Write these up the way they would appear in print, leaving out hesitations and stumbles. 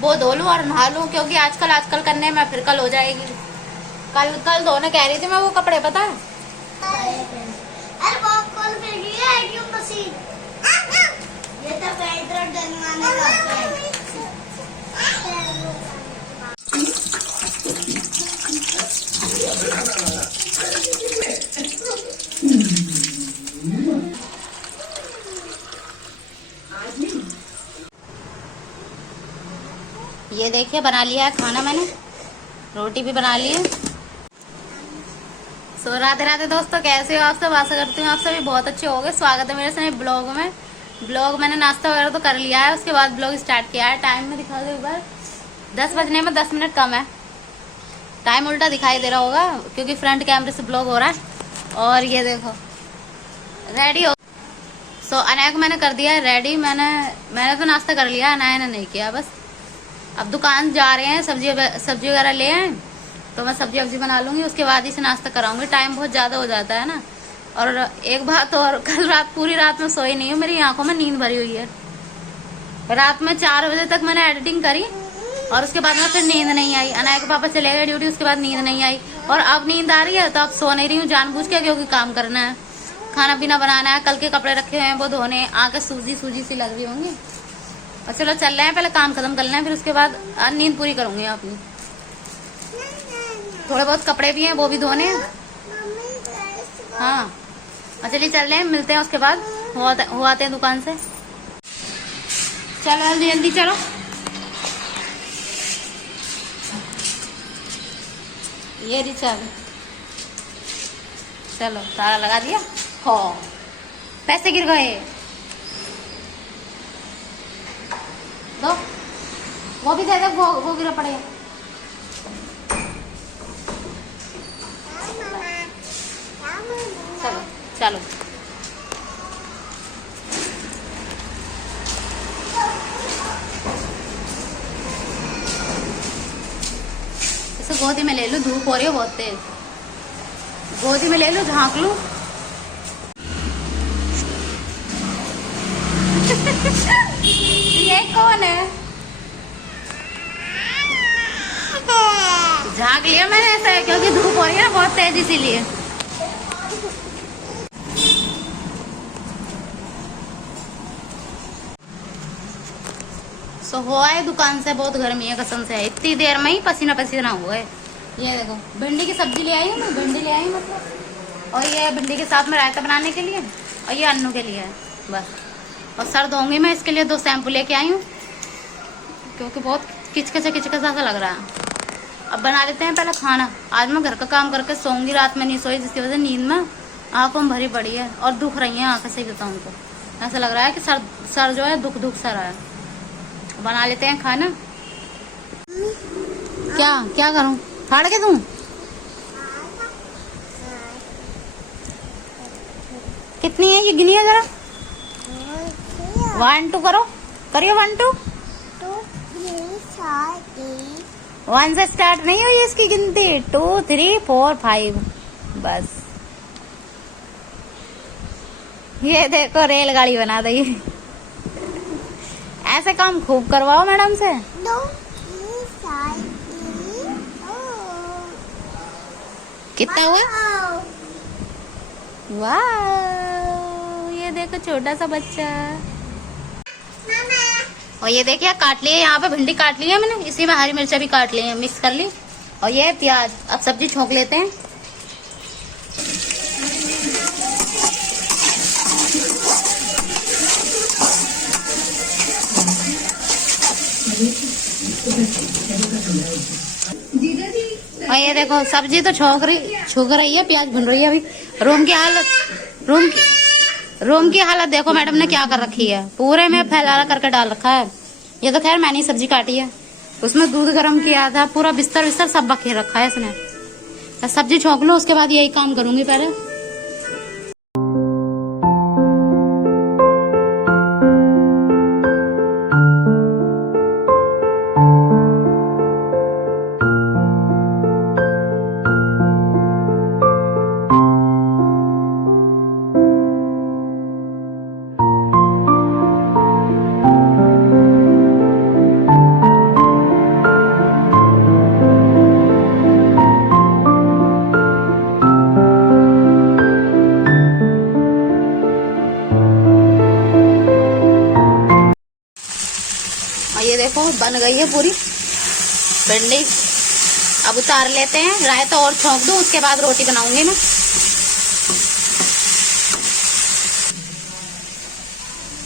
वो धो लूँ और नहा लूँ, क्योंकि आजकल करने में फिर कल हो जाएगी। कल कल धोने कह रही थी मैं वो कपड़े, पता है। अरे बहुत कॉल पे गया है क्यों मशीन, ये तो पेट्रोल डलवाने का है। ये देखिए बना लिया है खाना मैंने, रोटी भी बना ली है। सो राधे राधे दोस्तों, कैसे हो आप सब? आशा करती हूँ आप सभी बहुत अच्छे हो गए। स्वागत है मेरे से ब्लॉग में। ब्लॉग मैंने नाश्ता वगैरह तो कर लिया है, उसके बाद ब्लॉग स्टार्ट किया है। टाइम में दिखा दो एक बार, 10 बजने में 10 मिनट कम है। टाइम उल्टा दिखाई दे रहा होगा क्योंकि फ्रंट कैमरे से ब्लॉग हो रहा है। और ये देखो रेडी हो। सो अनाया को मैंने कर दिया है रेडी। मैंने तो नाश्ता कर लिया, अनाया ने नहीं किया। बस अब दुकान जा रहे हैं, सब्जी वगैरह ले आए तो मैं सब्जी वब्जी बना लूंगी, उसके बाद ही से नाश्ता कराऊंगी। टाइम बहुत ज़्यादा हो जाता है ना। और एक बात और, कल रात पूरी रात में सोई नहीं हूँ, मेरी आंखों में नींद भरी हुई है। रात में 4 बजे तक मैंने एडिटिंग करी और उसके बाद में फिर नींद नहीं आई। अनाया के पापा चले गए ड्यूटी, उसके बाद नींद नहीं आई। और अब नींद आ रही है तो अब सो नहीं रही हूँ जानबूझ के, क्योंकि काम करना है, खाना पीना बनाना है। कल के कपड़े रखे हुए हैं वो धोने, आंखें सूजी सी लग रही होंगी। और चलो चल रहे हैं, पहले काम खत्म कर लेना है, फिर उसके बाद नींद पूरी करूंगी अपनी। थोड़े बहुत कपड़े भी हैं वो भी धोने हैं। हाँ और चलिए चल रहे हैं, मिलते हैं उसके बाद। हो आते हैं दुकान से। चलो जल्दी जल्दी चलो। ये रिचार्ज, चलो ताला लगा दिया। हो पैसे गिर गए, दो वो भी दे दो, वो गिरा पड़ेगा। चलो चलो इसे गोदी में ले लूं, धूप हो रही है बहुत तेज। गोदी में ले लूं, झांक लूं। ये कौन है? झांक लिया मैंने ऐसा, क्योंकि धूप हो रही है ना बहुत तेज, इसीलिए। सो हो आए दुकान से, बहुत गर्मी है कसम से। इतनी देर में ही पसीना पसीना हुआ है। ये देखो भिंडी की सब्जी ले आई हूँ मैं, भिंडी ले आई मतलब। और ये भिंडी के साथ में रायता बनाने के लिए, और ये अन्नू के लिए है बस। और सर धोऊंगी मैं, इसके लिए 2 शैम्पू लेके आई हूँ, क्योंकि बहुत किचकिचा सा लग रहा है। अब बना लेते हैं पहले खाना। आज मैं घर का काम करके सोऊंगी, रात में नहीं सोई, जिसकी वजह से नींद में आंखों में भरी पड़ी है और दुख रही है आंखें। सही बताऊँ तो ऐसा लग रहा है कि सर जो है दुख सा रहा है। बना लेते हैं खाना। क्या करूं, फाड़ के दूं? कितनी है ये, गिनिए जरा। 1 2 करो, करियो 1 2। 1 से स्टार्ट नहीं हुई इसकी गिनती, 2 3 4 5 बस। ये देखो रेलगाड़ी बना दी। ऐसे काम खूब करवाओ मैडम से। कितना हुआ? वाह, ये देखो छोटा सा बच्चा। और ये देखिए काट लिए, यहाँ पे भिंडी काट ली है मैंने, इसी में हरी मिर्चा भी काट ली है, मिक्स कर ली। और ये प्याज। अब सब्जी छोंक लेते हैं। और ये देखो सब्जी तो छोंक रही है, प्याज भुन रही है अभी। रूम की हालत देखो, मैडम ने क्या कर रखी है, पूरे में फैला करके डाल रखा है। ये तो खैर मैंने ही सब्जी काटी है, उसमें दूध गर्म किया था, पूरा बिस्तर सब बखेर रखा है इसने। सब्जी छोंक लो, उसके बाद यही काम करूंगी पहले। देखो बन गई है पूरी भिंडी। अब उतार लेते हैं, रायता और छोंक दूं, उसके बाद रोटी बनाऊंगी मैं।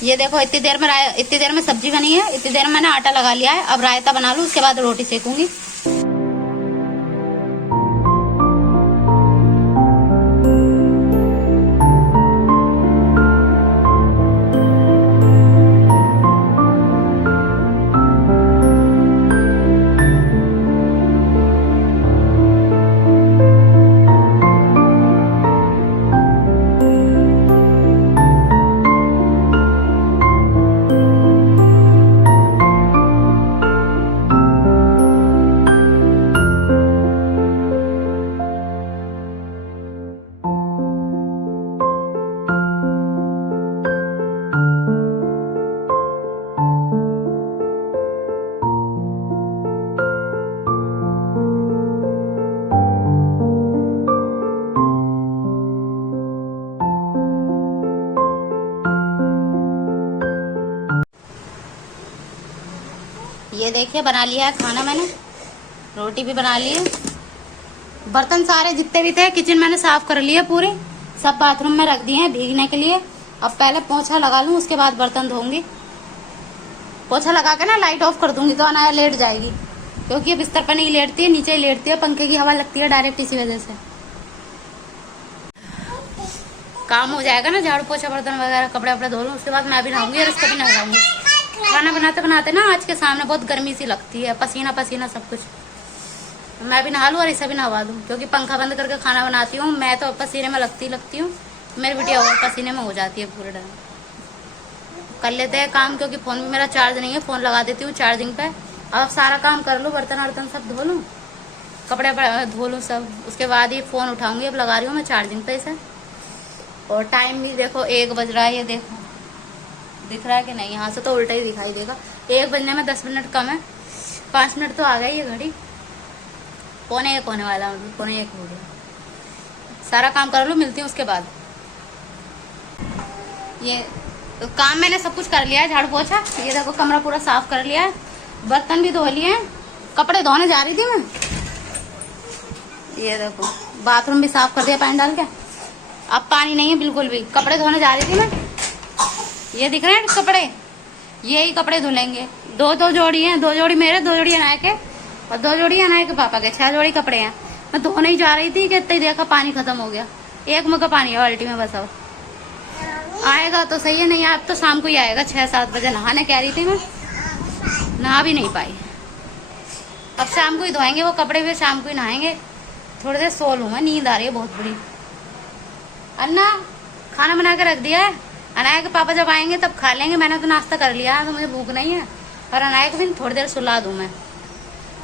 ये देखो इतनी देर में सब्जी बनी है, इतनी देर में मैंने आटा लगा लिया है। अब रायता बना लूं, उसके बाद रोटी सेकूंगी। ये देखिए बना लिया है खाना मैंने, रोटी भी बना ली है। बर्तन सारे जितने भी थे किचन मैंने साफ कर लिए पूरे, सब बाथरूम में रख दिए हैं भीगने के लिए। अब पहले पोछा लगा लूं, उसके बाद बर्तन धोऊंगी। पोछा लगा के ना लाइट ऑफ कर दूंगी तो अनाया लेट जाएगी, क्योंकि ये बिस्तर पर नहीं लेटती है, नीचे ही लेटती है। पंखे की हवा लगती है डायरेक्ट, इसी वजह से काम हो जाएगा ना। झाड़ू पोछा बर्तन वगैरह कपड़े वपड़े धो लूं, उसके बाद मैं भी नहाऊंगी और इसको भी नहलाऊंगी। खाना बनाते बनाते ना आज के सामने बहुत गर्मी सी लगती है, पसीना पसीना सब कुछ। मैं भी नहा लूं और इसे भी नहवा दूं, क्योंकि पंखा बंद करके खाना बनाती हूँ मैं तो पसीने में लगती हूँ। मेरी बेटी और पसीने में हो जाती है पूरे टाइम। कर लेते हैं काम, क्योंकि फोन भी मेरा चार्ज नहीं है, फोन लगा देती हूँ चार्जिंग पे। अब सारा काम कर लूँ, बर्तन वर्तन सब धो लूँ, कपड़े धो लूँ सब, उसके बाद ही फोन उठाऊंगी। अब लगा रही हूँ मैं चार्जिंग पे इसे। और टाइम भी देखो 1 बज रहा है, ये देखो दिख रहा है कि नहीं, यहाँ से तो उल्टा ही दिखाई देगा। 1 बजने में 10 मिनट कम है, 5 मिनट तो आ गई ये घड़ी। 1:45 होने वाला, मतलब 1:45 हो गया। सारा काम कर लो, मिलती हूँ उसके बाद। ये तो काम मैंने सब कुछ कर लिया है, झाड़ू पोछा, ये देखो कमरा पूरा साफ कर लिया है, बर्तन भी धो लिए हैं, कपड़े धोने जा रही थी मैं। ये देखो बाथरूम भी साफ कर दिया पानी डाल के। अब पानी नहीं है बिल्कुल भी, कपड़े धोने जा रही थी मैं। ये दिख रहे हैं कपड़े, यही कपड़े धुलेंगे। 2 जोड़ी हैं, 2 जोड़ी मेरे, 2 जोड़ी अनाया के और 2 जोड़ी अनाया के पापा के। 6 जोड़ी कपड़े हैं। मैं धोने ही जा रही थी कि इतना ही देखा पानी खत्म हो गया। 1 मग्गा पानी है बाल्टी में बस। अब आएगा तो सही है, नहीं अब तो शाम को ही आएगा। 6-7 बजे नहाने कह रही थी मैं, नहा भी नहीं पाई। अब शाम को ही धोएंगे वो कपड़े भी, शाम को ही नहाएंगे। थोड़ी देर सो लूँ मैं, नींद आ रही है बहुत बड़ी। अन्ना खाना बना के रख दिया है, अनाया के पापा जब आएंगे तब खा लेंगे। मैंने तो नाश्ता कर लिया है, तो मुझे भूख नहीं है। और अनाया को भी थोड़ी देर सुला दूं मैं,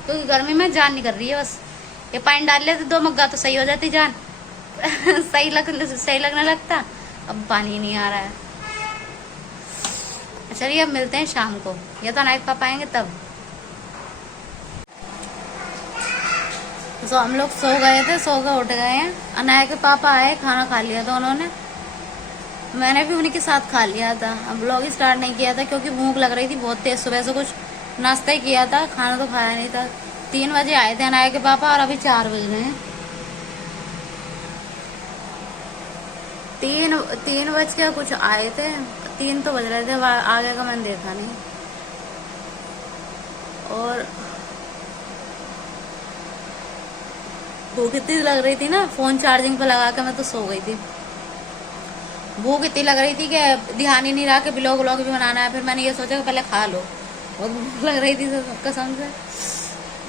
क्योंकि गर्मी में जान नहीं कर रही है बस। ये पानी डाल लेते 2 मग्गा तो सही हो जाती जान। सही लगने लगता। अब पानी नहीं आ रहा है। चलिए अब मिलते हैं शाम को, या तो अनाया के पापा आएंगे तब। तो हम लोग सो गए थे, सो के उठ गए हैं। अनाया के पापा आए, खाना खा लिया था उन्होंने, मैंने भी उन्हीं के साथ खा लिया था। अब ब्लॉग स्टार्ट नहीं किया था क्योंकि भूख लग रही थी बहुत तेज। सुबह से कुछ नाश्ता ही किया था, खाना तो खाया नहीं था। 3 बजे आए थे अनाया के पापा और अभी 4 बज रहे हैं। 3 बज के कुछ आए थे, 3 तो बज रहे थे, आगे का मैंने देखा नहीं। और भूख इतनी लग रही थी ना, फोन चार्जिंग पे लगा के मैं तो सो गई थी। भूख इतनी लग रही थी कि ध्यान ही नहीं रहा कि ब्लॉग भी बनाना है। फिर मैंने ये सोचा कि पहले खा लो, बहुत भूख लग रही थी कसम से।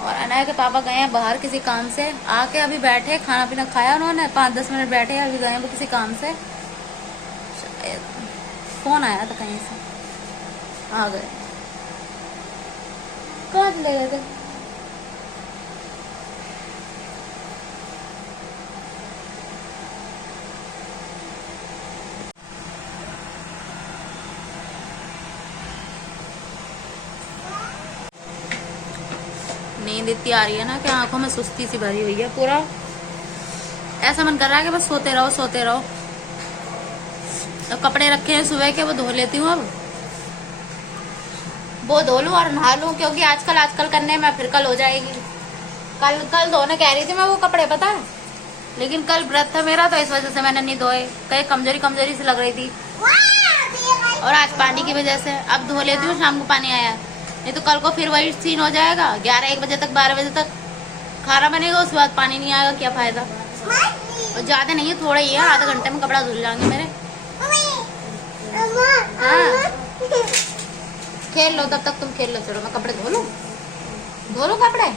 और अनाया के पापा गए हैं बाहर किसी काम से, आके अभी बैठे, खाना पीना खाया उन्होंने, 5-10 मिनट बैठे, अभी गए वो किसी काम से। फोन आया था कहीं से, आ गए। कहाँ चले गए थे? नींद इतनी आ रही है ना कि आंखों में सुस्ती सी भरी हुई है पूरा। ऐसा मन कर रहा है कि बस सोते रहो सोते रहो। तो कपड़े रखे हैं सुबह के, वो धो लेती हूँ। अब वो धो लूँ और नहा लूँ, क्योंकि आजकल करने में फिर कल हो जाएगी। कल धोने कह रही थी मैं वो कपड़े, पता है, लेकिन कल व्रत था मेरा, तो इस वजह से मैंने नहीं धोए। कहीं कमजोरी से लग रही थी, और आज पानी की वजह से अब धो लेती हूँ, शाम को पानी आया, नहीं तो कल को फिर वही सीन हो जाएगा। 11-1 बजे तक 12 बजे तक खाना बनेगा, उसके बाद पानी नहीं आएगा, क्या फायदा। और ज्यादा नहीं है, थोड़ा ही है, आधे घंटे में कपड़ा धुल जाएंगे मेरे। हाँ खेल लो, तब तक तुम खेल लो। चलो मैं कपड़े धो लूं कपड़े।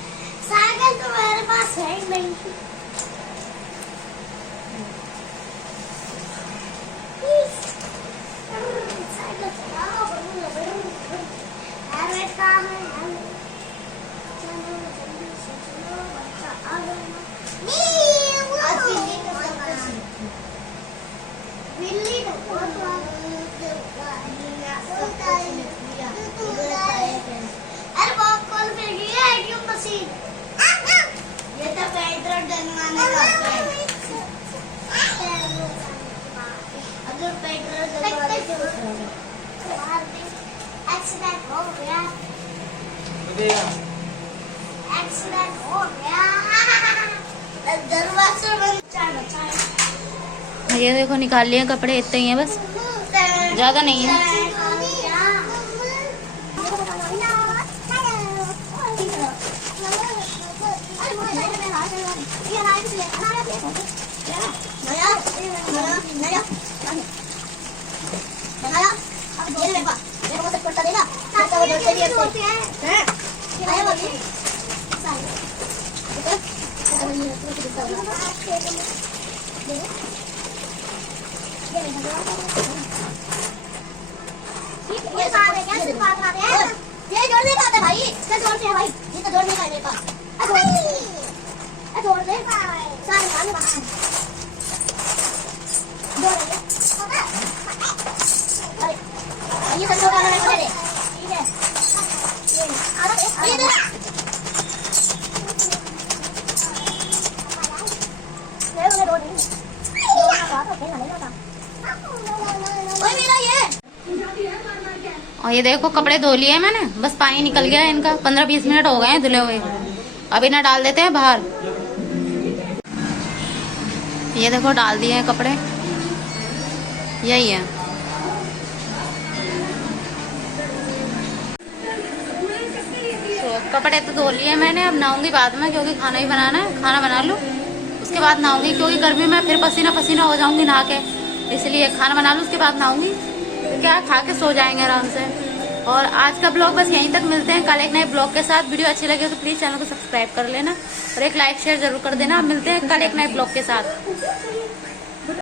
साइकिल तो मेरे पास है ही नहीं। साइकिल चलाओ, अरे कहाँ है? चलो जल्दी से चलो, बच्चा आ गया। बिल्ली को अरे बहुत कॉल पे गया है क्यों मशीन? ये तो पेट्रोल डलवाने का है। अगर पेट्रोल डलवाने के एक्सीडेंट हो गया, एक्सीडेंट हो गया। दरवाजा बंद ये देखो निकाल लिए कपड़े, इतने ही है बस, ज्यादा नहीं है। ये जोड़ नहीं पाते भाई, इसका जोड़ से है भाई, ये तो जोड़ नहीं पाए मेरे पास। जोड़ दे सारे खाने बाहर जोड़ दे। अरे ये सब जोड़ आना है, ठीक है ये आ रहा है। और ये देखो कपड़े धो लिए मैंने, बस पानी निकल गया है इनका, 15-20 मिनट हो गए हैं धुले हुए। अब इन्हें डाल देते हैं बाहर। ये देखो डाल दिए हैं कपड़े, यही है। तो कपड़े तो धो लिए मैंने, अब नहाऊंगी बाद में, क्योंकि खाना ही बनाना है। खाना बना लूँ उसके बाद नहाऊंगी, क्योंकि गर्मी में फिर पसीना पसीना हो जाऊंगी नहा के, इसलिए खाना बना लूँ उसके बाद नहाऊंगी। क्या खा के सो जाएंगे आराम से। और आज का ब्लॉग बस यहीं तक, मिलते हैं कल एक नए ब्लॉग के साथ। वीडियो अच्छी लगे तो प्लीज चैनल को सब्सक्राइब कर लेना और एक लाइक शेयर जरूर कर देना। मिलते हैं कल एक नए ब्लॉग के साथ।